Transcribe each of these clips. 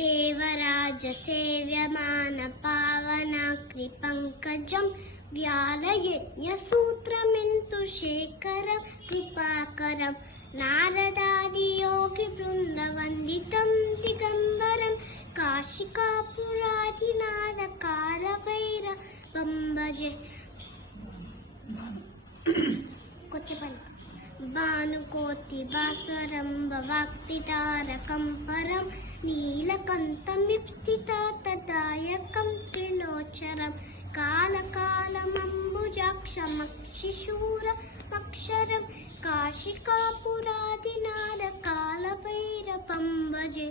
देवराजसेव्यमानपावनाकृपङ्कजं व्यालयज्ञसूत्रमिन्दुशेखरं कृपाकरं नारदादियोगिवृन्दवन्दितं दिगम्बरं काशिकापुरादिनाथकालभैरवं भजे। भानुकोटिभास्वरं भवाक्तितारकं परं नीलकण्ठमिप्सितदायकं त्रिलोचनं कालकालमम्बुजाक्षमक्षिशूरमक्षरं काशिकापुरादिनाथकालभैरवं भजे।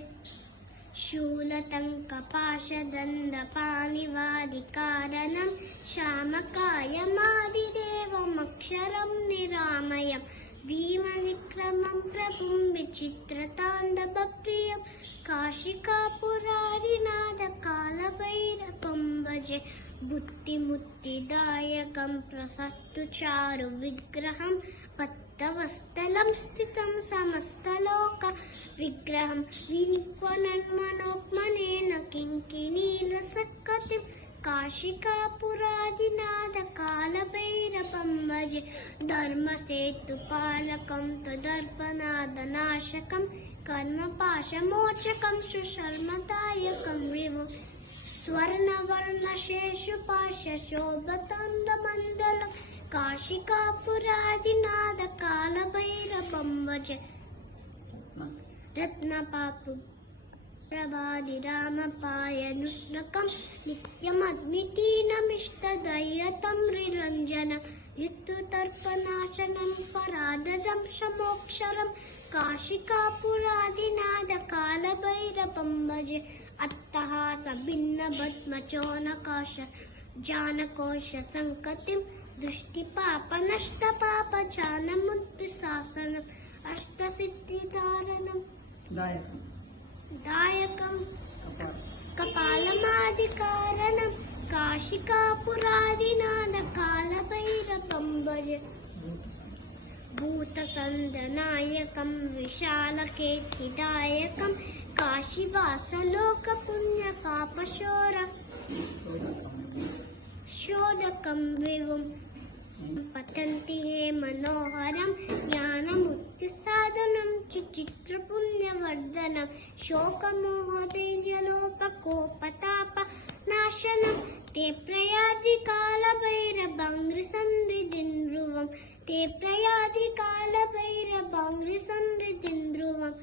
शूलटङ्कपाशदण्डपाणिवादिकारणं श्यामकायमादिदेवमक्षरं निरामयं भीमविक्रमं प्रभुं विचित्रताण्डवप्रियं काशिकापुरादिनाथकालभैरवं भजे। बुद्धिमुक्तिदायकं प्रशस्तुचारुविग्रहं पद्मस्थलं स्थितं समस्तलोक विग्रहं विनिक्वनन्मनोत्मनेन किङ्किणीलसत्कतिं काशिकापुरादिनाथकालभैरवं भजे। धर्मसेतुपालकं तदर्पणादनाशकं कर्मपाशमोचकं सुशर्मदायकं विभुं स्वर्णवर्णशेषुपाशशोभतन्दमण्डलं काशिकापुरादिनाथकालभैरवं भजे। रत्नपातु प्रभादिरामपायनुष्णकं नित्यमद्वितीनमिष्टदैवतं निरञ्जनं युत्तुतर्पणाशनं परादरं समोक्षरं काशिकापुरादिनाथकालभैरवं भजे। अट्टहासभिन्नपद्मचोनकाश जानकोशसङ्कतिं दृष्टिपापनष्टपापजानमुद्विशासनम् अष्टसिद्धिदारणं दायकं कपालमादिकारणं काशिकापुरादिनाथकालभैरवं भजे। भूतसन्दनायकं विशालकीर्तिदायकं काशीवासलोकपुण्यपापशोधकं विभुं पतन्ति हे मनोहरं ज्ञानमुक्तिसाधनं चित्रपुण्यवर्धनं शोकमोहदैर्यलोपकोपतापनाशनं ते प्रयादिकालभैरवं ते प्रयादिकालभैरवं